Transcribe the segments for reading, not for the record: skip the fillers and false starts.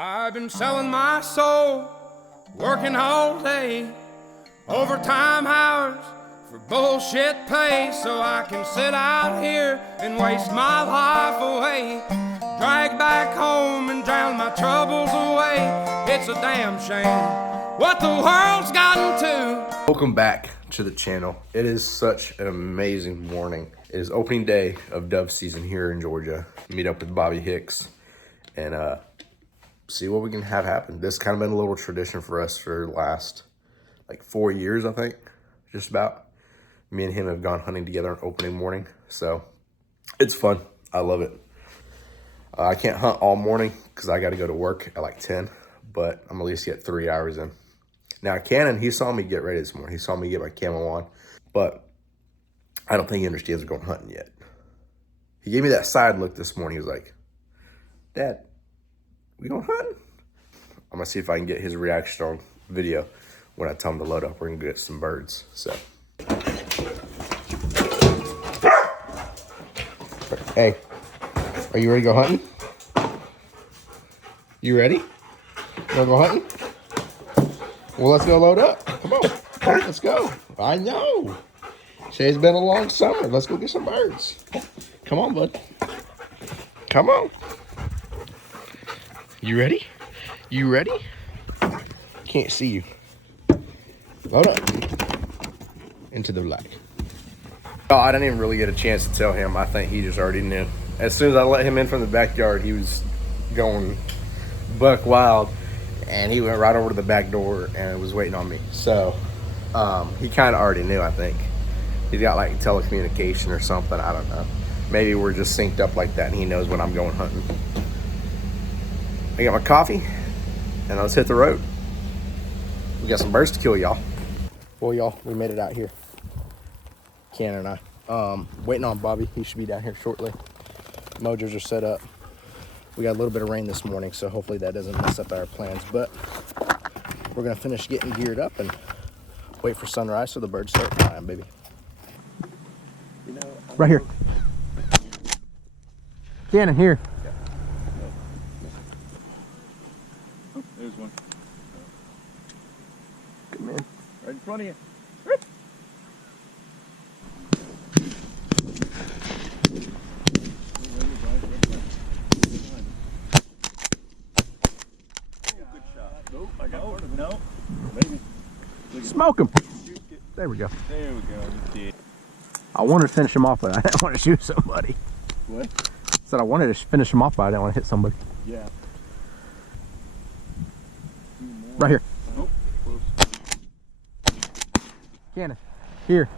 I've been selling my soul, working all day, overtime hours for bullshit pay, so I can sit out here and waste my life away, drag back home and drown my troubles away. It's a damn shame what the world's gotten to. Welcome back to the channel. It is such an amazing morning. It is opening day of dove season here in Georgia. Meet up with Bobby Hicks and see what we can have happen. This kind of been a little tradition for us for the last like 4 years, I think, just about. Me and him have gone hunting together on opening morning, so it's fun. I love it. I can't hunt all morning because I got to go to work at like 10, but I'm at least get 3 hours in. Now, Canon, he saw me get ready this morning. He saw me get my camo on, but I don't think he understands we're going hunting yet. He gave me that side look this morning. He was like, "Dad, we going hunting?" I'm going to see if I can get his reaction on video when I tell him to load up. We're going to get some birds, so. Hey, are you ready to go hunting? You ready? You want to go hunting? Well, let's go load up. Come on, let's go. I know. It's been a long summer. Let's go get some birds. Come on, bud. Come on. You ready? You ready? Can't see you. Load up. Into the light. Oh, I didn't even really get a chance to tell him. I think he just already knew. As soon as I let him in from the backyard, he was going buck wild. And he went right over to the back door and was waiting on me. So he kind of already knew, I think. He's got like telecommunication or something. I don't know. Maybe we're just synced up like that and he knows when I'm going hunting. I got my coffee and let's hit the road. We got some birds to kill, y'all. Well, y'all, we made it out here. Canon and I. Waiting on Bobby. He should be down here shortly. Mojos are set up. We got a little bit of rain this morning, so hopefully that doesn't mess up our plans. But we're going to finish getting geared up and wait for sunrise so the birds start flying, baby. You know, right here. Canon, here. Oh, there's one. Come in. Right in front of you. Smoke him. There we go. There we go. You did. I wanted to finish him off, but I didn't want to shoot somebody. What? I said I wanted to finish him off, but I didn't want to hit somebody. Yeah. Right here. Oh, close. Canon. Here.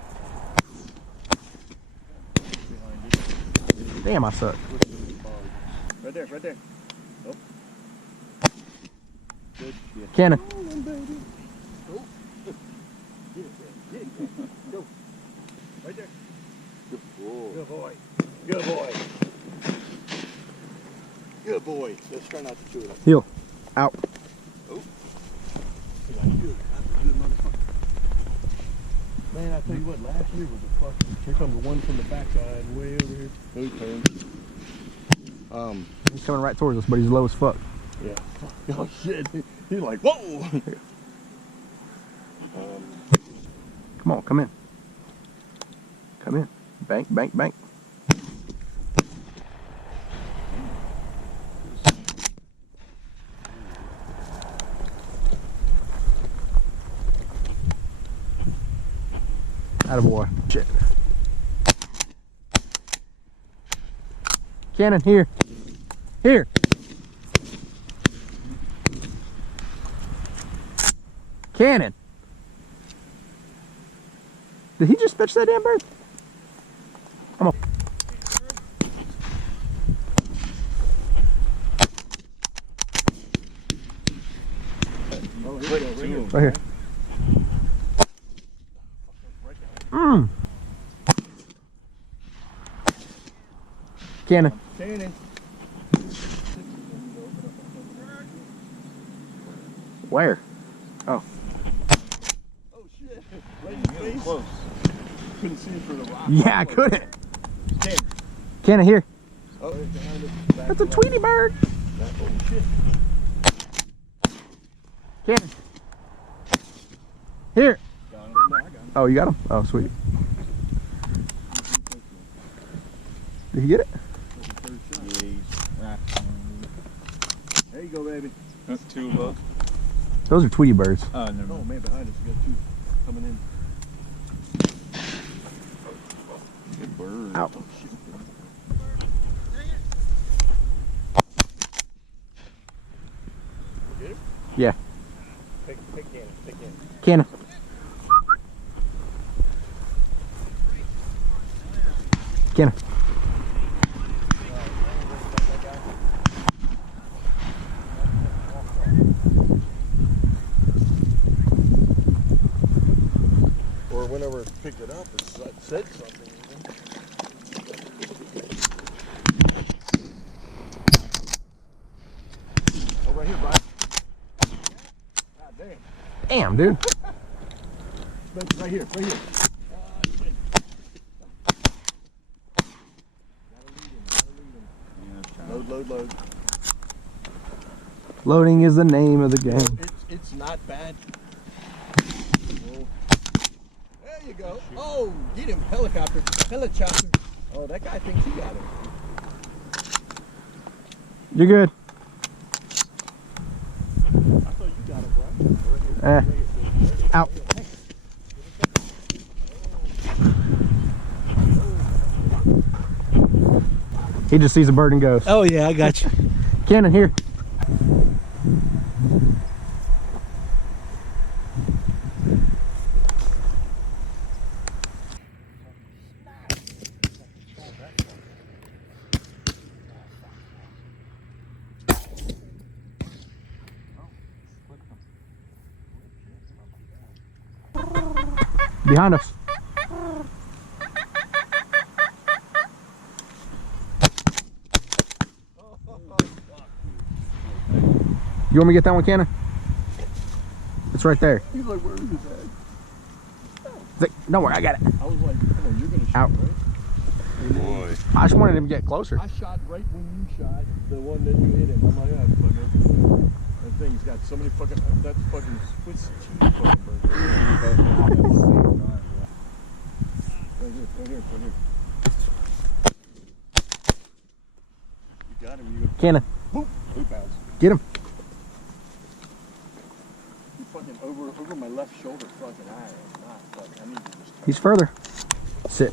Damn, I suck. Right there, right there. Oh. Good. Yeah. Canon. Go. Right there. Good boy. Good boy. Good boy. Let's try not to chew it up. Heel. Out. Oh. That's a good motherfucker. Man, I tell you what, last year was a fucking. Here comes the one from the backside, way over here. Oh, he turned. He's coming right towards us, but he's low as fuck. Yeah. Oh shit. He's like, whoa. Come on, come in. Come in. Bank, bank, bank. Attaboy. Shit. Canon, here. Here. Canon. Did he just fetch that damn bird? Come on. Right here. Canon. Canon. Where? Oh. Oh shit. Right in your face. Close. Couldn't see him for the rock. Yeah, I couldn't. Canon. Canon, here. Oh, That's a Tweety bird. Oh shit. Canon. Here. Oh, you got him? Oh, sweet. Did you get it? There you go, baby. That's two above. Those are Tweety birds. Oh, never Oh, mind. man, behind us, we got two coming in. Good bird. Ow. Oh, shit. Get him? Yeah. Take Cannon. Take Cannon. Canon. Canon. Or whenever it picked it up, it said something. Oh, right here, Brian. God damn. Damn, dude. Spencer, right here, right here. Load. Loading is the name of the game. It's not bad. Whoa. There you go. Oh, get him, helicopter. Oh, that guy thinks he got him. You're good. I thought you got him, Brian. Out. He just sees a bird and goes. Oh yeah, I got you. Canon, here. Behind us. You want me to get that one, Canon? It's right there. He's like, where is his head? Don't worry, I got it. I was like, come on, you're gonna shoot, Out. right? Boy. I just wanted him to get closer. I shot right when you shot the one that you hit him. I'm like, yeah, fucking. That thing's got so many fucking. That's fucking Swiss cheese fucking burger. Right here. You got him. You Canon, boop. 2 pounds. get him. You fucking over my left shoulder. Fucking I am not fucking. I need to just. He's further. Sit.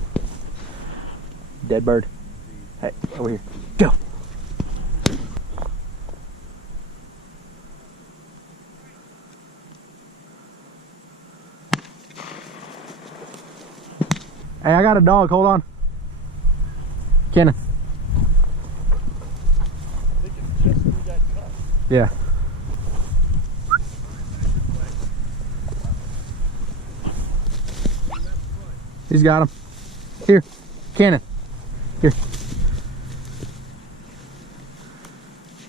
Dead bird. Hey, over here. Go. Hey, I got a dog. Hold on. Canon. I think it's just through that cut. Yeah. He's got him. Here. Canon. Here.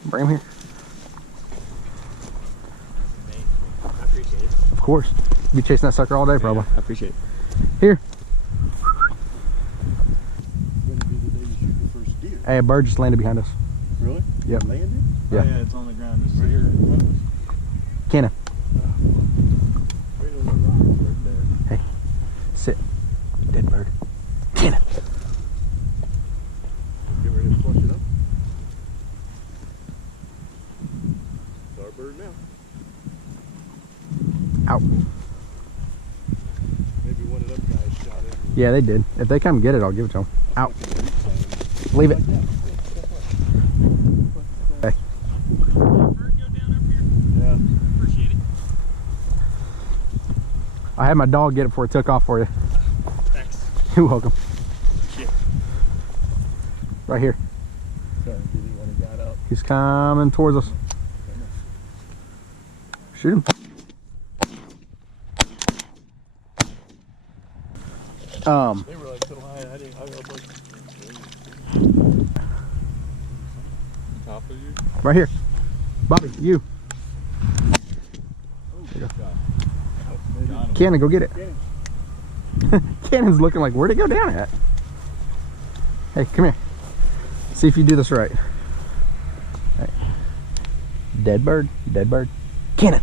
Bring him here. I appreciate it. Of course. Be chasing that sucker all day, probably. I appreciate it. Here. It's gonna be the day you shoot the first deer. Hey, a bird just landed behind us. Really? Yep. Landed? Yeah. Oh, yeah, it's on the ground. Just Right here in front of us. Canon. Right on the rocks right there. Sit. Dead bird. Canon. Get ready to flush it up. It's our bird now. Out. Maybe one of them guys shot it. Yeah, they did. If they come get it, I'll give it to them. Out. Leave it. Hey. Yeah. I had my dog get it before it took off for you. Thanks. You're welcome. Shit. Right here. Trying to get it when it got up. He's coming towards us. Shoot him. They were like so high, I was like, Top of you? Right here. Bobby, you. Got him. Cannon, go get it. Cannon's looking like, where'd it go down at? Hey, come here. See if you do this right. Hey. Dead bird. Dead bird. Cannon.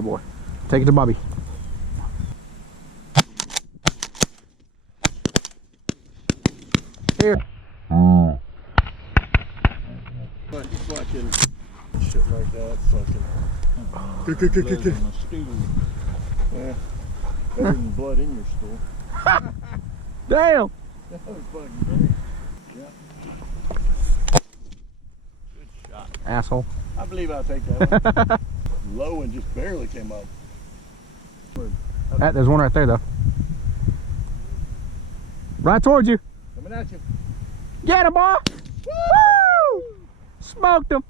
Attaboy. Take it to Bobby. Here. Fucking shit like that. Fucking. Yeah. Better than blood in your stool. Damn. That was fucking great. Yeah. Good shot. Asshole. I believe I'll take that one. Low and just barely came up. There's one right there though. Right towards you. Coming at you. Get him, boy. Woo! Smoked him.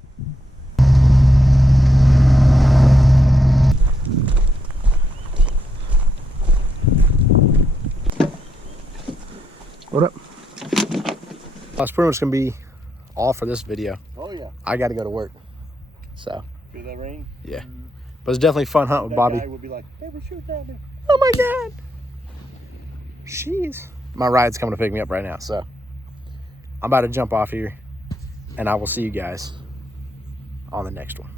What up? That's pretty much gonna be all for this video. Oh yeah. I gotta go to work. So Feel that rain? yeah. But it's definitely a fun hunt with That Bobby. guy would be like, hey, we're shooting at me. Oh my god. Jeez. My ride's coming to pick me up right now, so I'm about to jump off here and I will see you guys on the next one.